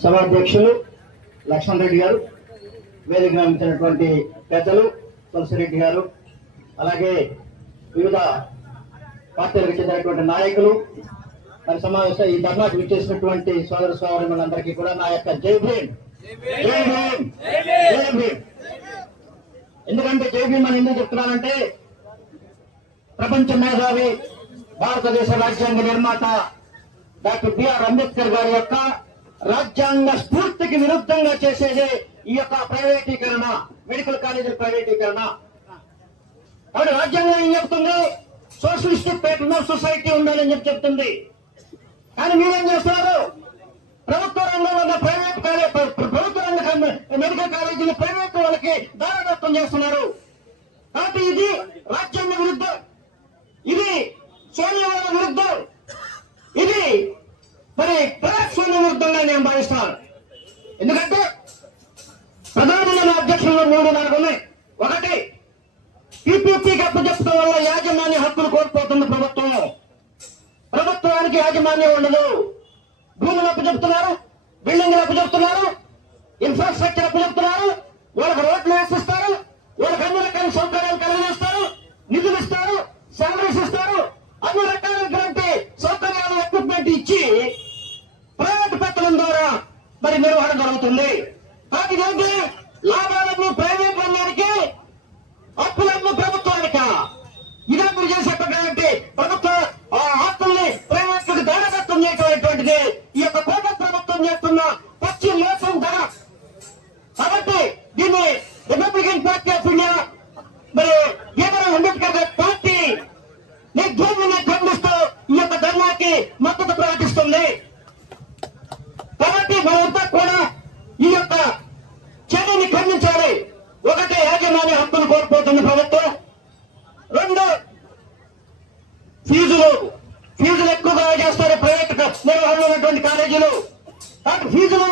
సభాధ్యక్షులు లక్ష్మణ్ రెడ్డి గారు వేదిక నిర్మించినటువంటి పెద్దలు తులసిరెడ్డి గారు అలాగే వివిధ పార్టీలకు చెందినటువంటి నాయకులు మరి సమావేశం ఈ ధర్నాకు విచ్చేసినటువంటి సోదర సోదరులందరికీ కూడా నా యొక్క జై భీమ్. జై భీమ్. జై భీమ్. ఎందుకంటే జై భీమ్ అని ఎందుకు చెప్తున్నానంటే ప్రపంచ మేధావి భారతదేశ రాజ్యాంగ నిర్మాత డాక్టర్ బిఆర్ అంబేద్కర్ గారి యొక్క రాజ్యాంగ స్ఫూర్తికి విరుద్ధంగా చేసేది ఈ యొక్క ప్రైవేటీకరణ మెడికల్ కాలేజీల ప్రైవేటీకరణ. కాబట్టి రాజ్యాంగం ఏం చెప్తుంది? సోషలిస్ట్ పేటర్న్ ఆఫ్ సొసైటీ ఉండాలని చెప్పి చెప్తుంది. కానీ మీరేం చేస్తున్నారు? ప్రభుత్వ రంగంలో ఉన్న ప్రైవేట్ కాలేజ్ ప్రభుత్వ రంగ మెడికల్ కాలేజీలు ప్రైవేట్ వాళ్ళకి దారదత్వం చేస్తున్నారు. కాబట్టి ఇది రాజ్యాంగ విరుద్ధం ఇది సోనియా విరుద్ధం. ఇది మరి నేను భావిస్తాను. ఎందుకంటే ప్రధానమైన అధ్యక్షులు మూడు నాలుగు ఉన్నాయి. ఒకటి పీపీపీకి అప్పచెప్పడం వల్ల యాజమాన్య హక్కులు కోల్పోతుంది ప్రభుత్వం. ప్రభుత్వానికి యాజమాన్యం ఉండదు. భూములు అప్పచెప్తున్నారు బిల్డింగ్లు అప్పచెప్తున్నారు ఇన్ఫ్రాస్ట్రక్చర్ అప్పచెప్తున్నారు వాళ్ళకి రోడ్లు వేసిస్తారు వాళ్ళకి అన్ని రకాల సౌకర్యాలు కలిగిస్తారు నిధులు ఇస్తారు శాలరీస్ ఇస్తారు అన్ని రకాలైనటువంటి సౌకర్యాలు ఎక్విప్మెంట్ ఇచ్చి ప్రైవేట్ పెత్తనం ద్వారా మరి నిర్వహణ జరుగుతుంది. కాబట్టి లాభాలను ప్రైవేట్ రంగానికి అప్పులను ప్రభుత్వానిక? ఇదే మీరు చేసేటటువంటి ప్రభుత్వ ఆ, ఆస్తుల్ని ప్రైవేట్లకు ఒకటి హక్కులు కోల్పోతుంది ప్రభుత్వం. రెండు ఫీజులు ఫీజులు ఎక్కువగా చేస్తారు ప్రైవేట్ నిర్వహణలో ఉన్నటువంటి కాలేజీలు. ఫీజులు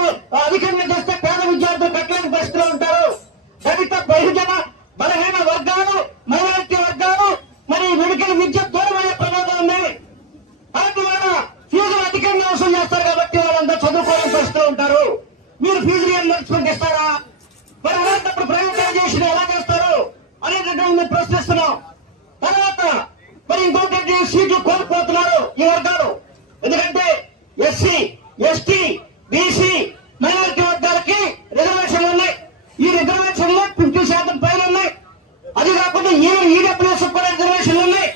అధికంగా చేస్తే పేద విద్యార్థులు కట్టలేని పరిస్థితిలో ఉంటారు. దళిత బహుజన బలహీన వర్గాలు మైనారిటీ వర్గాలు మరి మెడికల్ విద్య దూరమయ్యే ప్రమాదం ఉంది. అందువల్ల వాళ్ళ ఫీజులు అధికంగా వసూలు చేస్తారు కాబట్టి వాళ్ళంతా చదువుకోలేని పరిస్థితిలో ఉంటారు. మీరు ఫీజులు ఏం నడుచుకుంటే ఇస్తారా? ప్రైవేటైజేషన్ ఎలా చేస్తారు అనేటటువంటి ప్రశ్నిస్తున్నాం. తర్వాత మరి ఇంకోటి సీట్లు కోల్పోతున్నారు ఈ వర్గాలు. ఎందుకంటే ఎస్సీ ఎస్టీ బీసీ మైనారిటీ వర్గాలకి రిజర్వేషన్లు ఉన్నాయి. ఈ రిజర్వేషన్లు ఫిఫ్టీ శాతం పైన ఉన్నాయి. అది కాకుండా ఈ ఈడబ్ల్యూఎస్ కూడా రిజర్వేషన్లు ఉన్నాయి.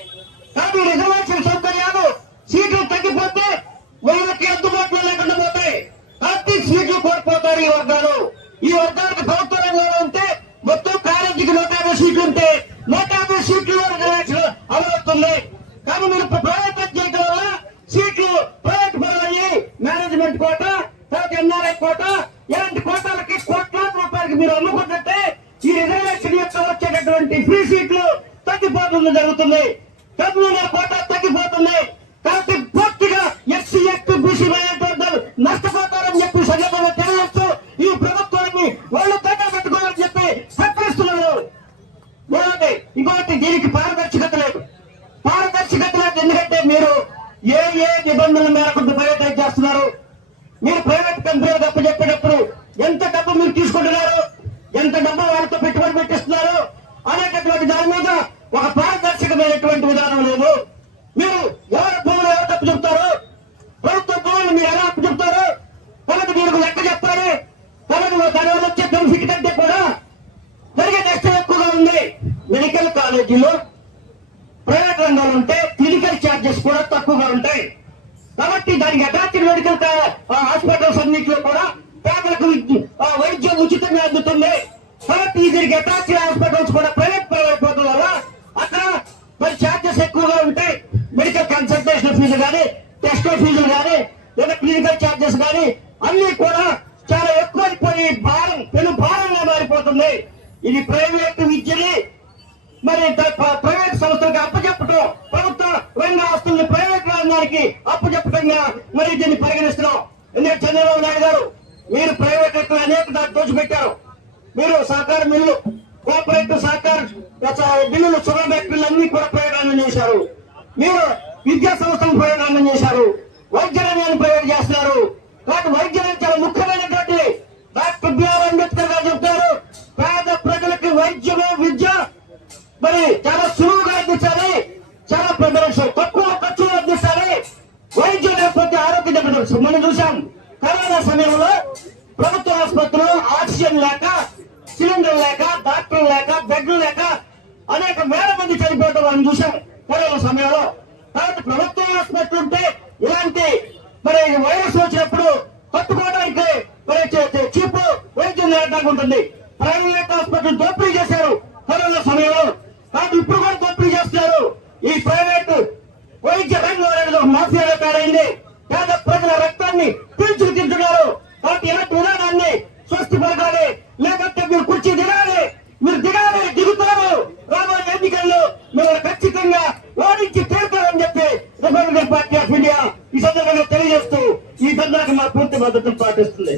కాబట్టి రిజర్వేషన్ సౌకర్యాలు సీట్లు తగ్గిపోతే వాళ్ళకి అందుబాటులో లేకుండా పోతాయి. కాబట్టి సీట్లు కోల్పోతారు ఈ వర్గాలు. ఈ వర్గాలు సీట్లు రిజర్వేషన్ అమలవుతుంది కానీ మీరు ప్రైవేట్ చేయడం వల్ల సీట్లు ప్రైవేట్ పరమయ్యి మేనేజ్మెంట్ కోట తర్వాత ఎన్ఆర్ఐ కోట ఇలాంటి కోటాలకి కోట్లాది రూపాయలకి మీరు అమ్ముకుంటుంటే ఈ రిజర్వేషన్ యొక్క వచ్చేటటువంటి ఫ్రీ సీట్లు తగ్గిపోతుంది జరుగుతుంది. ఇంకొకటి దీనికి పారదర్శకత లేదు. పారదర్శకత లేదు ఎందుకంటే మీరు ఏ ఏ నిబంధనల మేరకు ప్రైవేటైజ్ చేస్తున్నారు? మీరు ప్రైవేట్ కంపెనీలకు అప్పచెప్పేటప్పుడు ఎంత డబ్బు మీరు తీసుకుంటున్నారు? ఎంత డబ్బు వాళ్ళతో పెట్టుబడి పెట్టిస్తున్నారు? అనేటటువంటి దాని మీద ఒక పారదర్శకమైనటువంటి విధానం లేదు. మీరు ఎవరి భూములు ఎవరు తప్పు చెప్తారు? ప్రభుత్వ భూములు మీరు ఎలా అప్పు చెప్తారు కాబట్టి మీరు లెక్క చెప్పాలి కాబట్టి దానివల్ల వచ్చే బెనిఫిట్ కంటే కూడా జరిగే నష్టం ఎక్కువగా ఉంది మెడికల్ ప్రైవేట్ రంగంలో ఉంటే క్లినికల్ ఛార్జెస్ కూడా తక్కువగా ఉంటాయి. కాబట్టి దానికి అటాచ్డ్ మెడికల్ హాస్పిటల్స్ అన్నింటిలో కూడా పేదలకు విద్య- ఆ, వైద్యం ఉచితంగా అందుతుంది. కాబట్టి దీనికి అటాచ్డ్ హాస్పిటల్స్ కూడా ప్రైవేట్ ప్రైవేట్ పోవడం వల్ల అక్కడ మరి ఛార్జెస్ ఎక్కువగా ఉంటాయి. మెడికల్ కన్సల్టేషన్ ఫీజు కానీ టెస్ట్ ఫీజులు కానీ లేదా క్లినికల్ ఛార్జెస్ కానీ అన్ని కూడా చాలా ఎక్కువైపోయి భారం పెను భారంగా మారిపోతుంది. ఇది ప్రైవేట్ విద్యని మరి ప్రైవేట్ సంస్థలకు అప్పచెప్పటం ప్రభుత్వ రంగ ఆస్తుల్ని ప్రైవేట్ రంగానికి అప్పచెప్పటంగా మరి దీన్ని పరిగణిస్తున్నాం. ఎందుకంటే చంద్రబాబు నాయుడు గారు మీరు ప్రైవేట్ వ్యక్తులు అనేక దాన్ని దోచిపెట్టారు. మీరు సహకార మిల్లు కోఆపరేటివ్ సహకార బిల్లులు సుగర్ ఫ్యాక్టరీలు అన్ని కూడా ప్రయోగాలను చేశారు. మీరు విద్యా సంస్థలు ప్రయోగాలను చేశారు. వైద్య రంగాన్ని చూసాం కరోనా సమయంలో ప్రభుత్వ ఆసుపత్రులు ఆక్సిజన్ లేక సిలిండర్ లేక డాక్టర్ లేక బెడ్లు లేక అనేక వేల మంది చనిపోవడం మనం చూసాం కరోనా సమయంలో. కాబట్టి ప్రభుత్వ ఆసుపత్రి ఉంటే ఇలాంటి మరి వైరస్ వచ్చినప్పుడు పట్టుకోవడానికి మరి చే- చీప్ వైద్యం లేకుండా ఉంటుంది. ప్రైవేట్ హాస్పిటల్ దోపిడీ చేశారు కరోనా సమయంలో. కాబట్టి ఇప్పుడు కూడా దోపిడీ చేస్తున్నారు. ఈ ప్రైవేట్ వైద్య రంగం అనేది మాఫియాగా తయారైంది. పేద ప్రజల రక్తాన్ని పీల్చుకు తింటున్నారు కాబట్టి ఇలాంటి విధానాన్ని స్వస్తి లేకపోతే మీరు కుర్చీ దిగాలి. మీరు దిగాలి దిగుతారు. రాబోయే ఎన్నికల్లో మిమ్మల్ని ఖచ్చితంగా ఓడించి తీరుతారని చెప్పి రిపబ్లికన్ పార్టీ ఆఫ్ ఇండియా ఈ సందర్భంగా తెలియజేస్తూ ఈ సందర్భంగా మా పూర్తి మద్దతు పాటిస్తుంది.